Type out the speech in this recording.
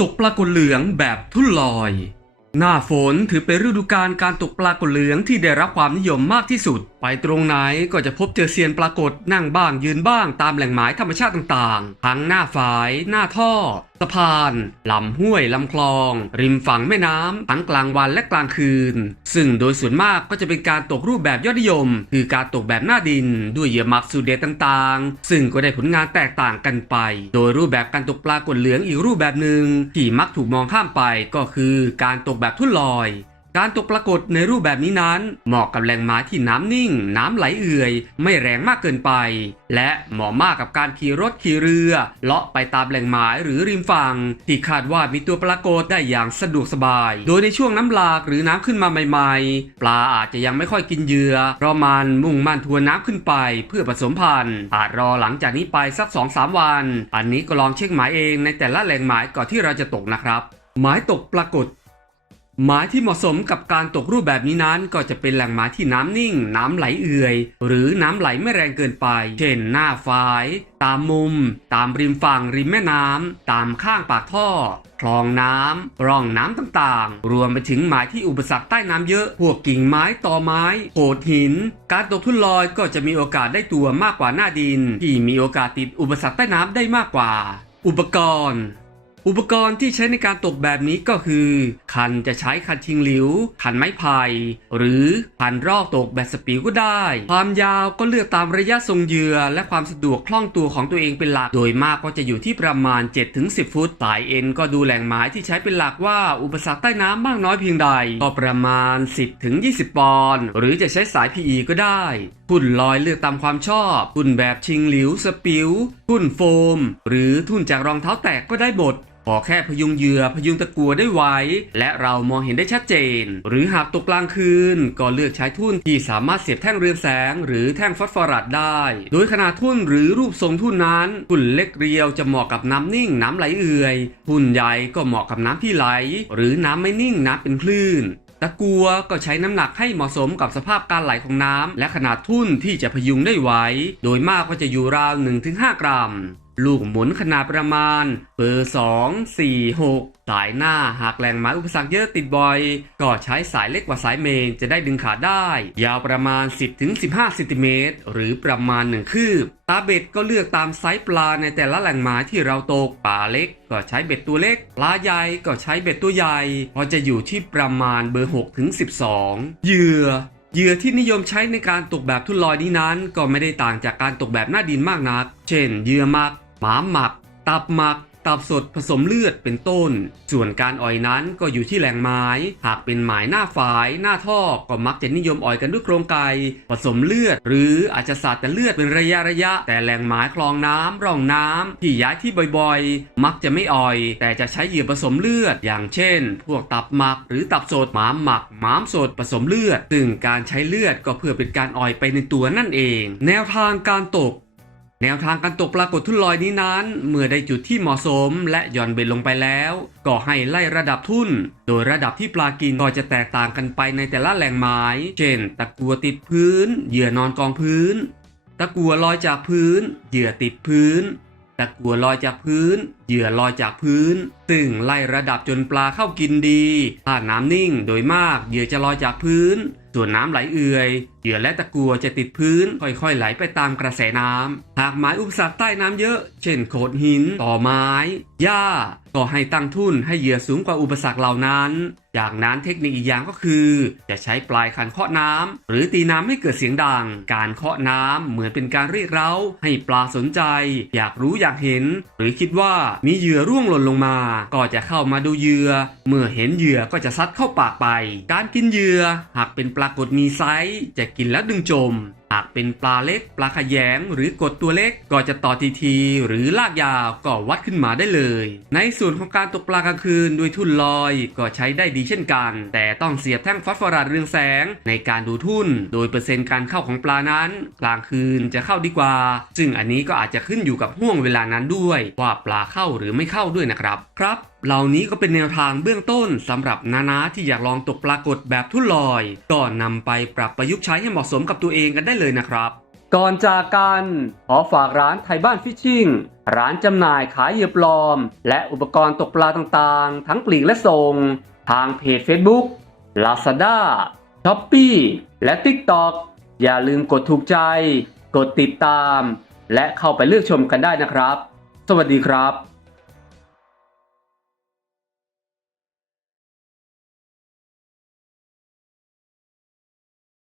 ตกปลากฏเหลืองแบบทุ่นลอย หน้าฝนถือเป็นฤดูกาลการตกปลากดเหลืองที่ได้รับความนิยมมากที่สุด ไปตรงไหนก็จะพบเจอเซียนปลากดนั่งบ้างยืนบ้างตามแหล่งหมายธรรมชาติต่างๆ ทั้งหน้าฝาย หน้าท่อ สะพานลำห้วยลำคลอง ริมฝั่งแม่น้ำทั้งกลางวันและกลางคืน ซึ่งโดยส่วนมากก็จะเป็นการตกรูปแบบยอดนิยม คือการตกแบบหน้าดิน ด้วยเหยื่อหมักสูตรเด็ดต่างๆ ซึ่งก็ได้ผลงานแตกต่างกันไป โดยรูปแบบการตกปลากดเหลืองอีกรูปแบบหนึ่งที่มักถูกมองข้ามไปก็คือการตกแบบทุ่นลอย การตกปรากฏในรูปแบบนี้นั้น เหมาะกับแหล่งหมาที่น้ำนิ่ง น้ำไหลเอื่อย ไม่แรงมากเกินไป และเหมาะมากกับการขี่รถขี่เรือ เลาะไปตามแหล่งหมายหรือริมฝั่งที่คาดว่ามีตัวปรากฏได้อย่างสะดวกสบาย โดยในช่วงน้ำหลากหรือน้ำขึ้นมาใหม่ ๆ ปลาอาจจะยังไม่ค่อยกินเหยื่อเพราะมันมุ่งมั่นทวนน้ำขึ้นไป เพื่อผสมพันธุ์ อาจรอหลังจากนี้ไปสัก2-3วัน อันนี้ก็ลองเช็คหมายเองในแต่ละแหล่งหมายก่อนที่เราจะตกนะครับหมายตกปรากฏ หมายที่เหมาะสมกับการตกรูปแบบนี้นั้น ก็จะเป็นแหล่งหมายที่น้ำนิ่ง น้ำไหลเอื่อย หรือน้ำไหลไม่แรงเกินไป เช่นหน้าฝาย ตามมุม ตามริมฝั่งริมแม่น้ำ ตามข้างปากท่อ คลองน้ำร่องน้ำต่างๆ รวมไปถึงหมายที่อุปสรรคใต้น้ำเยอะ พวกกิ่งไม้ตอไม้โขดหิน การตกทุ่นลอยก็จะมีโอกาสได้ตัวมากกว่าหน้าดิน ที่มีโอกาสติดอุปสรรคใต้น้ำได้มากกว่า อุปกรณ์ อุปกรณ์ที่ใช้ในการตกแบบนี้ก็คือ คันจะใช้คันชิงหลิว คันไม้ไผ่หรือคันรอกตกแบบสปีวก็ได้ ความยาวก็เลือกตามระยะทรงเหยื่อ และความสะดวกคล่องตัวของตัวเองเป็นหลัก โดยมากก็จะอยู่ที่ประมาณ 7-10 ฟุตสายเอ็นก็ดูแหล่งหมายที่ใช้เป็นหลักว่าอุปสรรคใต้น้ำมากน้อยเพียงใด ก็ประมาณ 10-20 ปอนด์หรือจะใช้สาย PE ก็ได้ทุ่นลอยเลือกตามความชอบทุ่นแบบชิงหลิวสปิวทุ่นโฟม หรือทุ่นจากรองเท้าแตกก็ได้หมด ขอแค่พยุงเหยื่อพยุงตะกัวได้ไวและเรามองเห็นได้ชัดเจน หรือหากตกกลางคืน ก็เลือกใช้ทุ่นที่สามารถเสียบแท่งเรืองแสง หรือแท่งฟอสฟอรัสได้ โดยขนาดทุ่นหรือรูปทรงทุ่นนั้นทุ่นเล็กเรียวจะเหมาะกับน้ำนิ่งน้ำไหลเอื่อยทุ่นใหญ่ก็เหมาะกับน้ำที่ไหล หรือน้ำไม่นิ่งน้ำเป็นคลื่นตะกัวก็ใช้น้ำหนักให้เหมาะสมกับสภาพการไหลของน้ำและขนาดทุ่นที่จะพยุงได้ไวโดยมากก็จะอยู่ราว 1-5 กรัม ลูกหมุนขนาดประมาณ เบอร์ 2 4 6 สายหน้าหากแหล่งหมายอุปสรรคเยอะติดบ่อย ก็ใช้สายเล็กกว่าสายเมนจะได้ดึงขาได้ ยาวประมาณ 10-15เซนติเมตรหรือประมาณ 1 คืบ ตาเบ็ดก็เลือกตามไซส์ปลาในแต่ละแหล่งหมายที่เราตกปลาเล็กก็ใช้เบ็ดตัวเล็ก ปลาใหญ่ก็ใช้เบ็ดตัวใหญ่พราะจะอยู่ที่ประมาณเบอร์6ถึง12 เหยื่อเหยื่อที่นิยมใช้ในการตกแบบทุ่นลอยนี้นั้น ก็ไม่ได้ต่างจากการตกแบบหน้าดินมากนัก เช่นเหยื่อมัก มาหมัก ตับหมัก ตับสดผสมเลือดเป็นต้น ส่วนการอ่อยนั้นก็อยู่ที่แหล่งไม้ หากเป็นหมายหน้าฝาย หน้าท่อก็มักจะนิยมอ่อยกันด้วยโครงไก่ผสมเลือด หรืออาจจะสาดแต่เลือดเป็นระยะระยะ แต่แหล่งหมายคลองน้ำร่องน้ำที่ย้ายที่บ่อยๆ มักจะไม่อ่อย แต่จะใช้เหยื่อผสมเลือด อย่างเช่น พวกตับหมัก หรือตับสดหมามหมักหมามสดผสมเลือดซึ่งการใช้เลือดก็เพื่อเป็นการอ่อยไปในตัวนั่นเอง แนวทางการตก แนวทางการตกปรากฏทุ่นลอยนี้นั้น เมื่อได้จุดที่เหมาะสมและหย่อนเบ็ดลงไปแล้ว ก็ให้ไล่ระดับทุ่น โดยระดับที่ปลากินก็จะแตกต่างกันไปในแต่ละแหล่งหมาย เช่น ตะกัวติดพื้น เหยื่อนอนกองพื้น ตะกัวลอยจากพื้น เหยื่อติดพื้น ตะกัวลอยจากพื้น เหยื่อลอยจากพื้น ซึ่งไล่ระดับจนปลาเข้ากินดี ถ้าน้ำนิ่งโดยมากเหยื่อจะลอยจากพื้น ส่วนน้ำไหลเอื่อยเหยื่อและตะกัวจะติดพื้นค่อยๆไหลไปตามกระแสน้ำหากหมายอุปสรรคใต้น้ำเยอะ เช่นโขดหิน ต่อไม้ หญ้า ก็ให้ตั้งทุ่นให้เหยื่อสูงกว่าอุปสรรคเหล่านั้น จากนั้นเทคนิคอีกอย่างก็คือ จะใช้ปลายคันเคาะน้ำหรือตีน้ำให้เกิดเสียงดัง การเคาะน้ำเหมือนเป็นการเรียกเร้า ให้ปลาสนใจ อยากรู้อยากเห็น หรือคิดว่ามีเหยื่อร่วงหล่นลงมา ก็จะเข้ามาดูเหยื่อ เมื่อเห็นเหยื่อก็จะซัดเข้าปากไป การกินเหยื่อ หากเป็นปลากดมีไซส์จะกินแล้วดึงจมหากเป็นปลาเล็กปลาขยง หรือกดตัวเล็กก็จะต่อทีทีหรือลากยาวก็วัดขึ้นมาได้เลย ในส่วนของการตกปลากลางคืนด้วยทุ่นลอยก็ใช้ได้ดีเช่นกัน แต่ต้องเสียบแท่งฟอสฟอรัสเรืองแสงในการดูทุ่น โดยเปอร์เซ็นต์การเข้าของปลานั้น กลางคืนจะเข้าดีกว่า ซึ่งอันนี้ก็อาจจะขึ้นอยู่กับห่วงเวลานั้นด้วย ว่าปลาเข้าหรือไม่เข้าด้วยนะครับครับเหล่านี้ก็เป็นแนวทางเบื้องต้นสำหรับนานาที่อยากลองตกปลากดแบบทุ่นลอยก็นำไปปรับประยุกต์ใช้ให้เหมาะสมกับตัวเองกันได้เลยนะครับ ก่อนจากกันขอฝากร้านไทยบ้านฟิชชิ่งร้านจำหน่ายขายเหยื่อปลอม และอุปกรณ์ตกปลาต่างๆ ทั้งปลีกและส่ง ทางเพจ Facebook Lazada s h o p e e และ TikTok อย่าลืมกดถูกใจ กดติดตาม และเข้าไปเลือกชมกันได้นะครับ สวัสดีครับ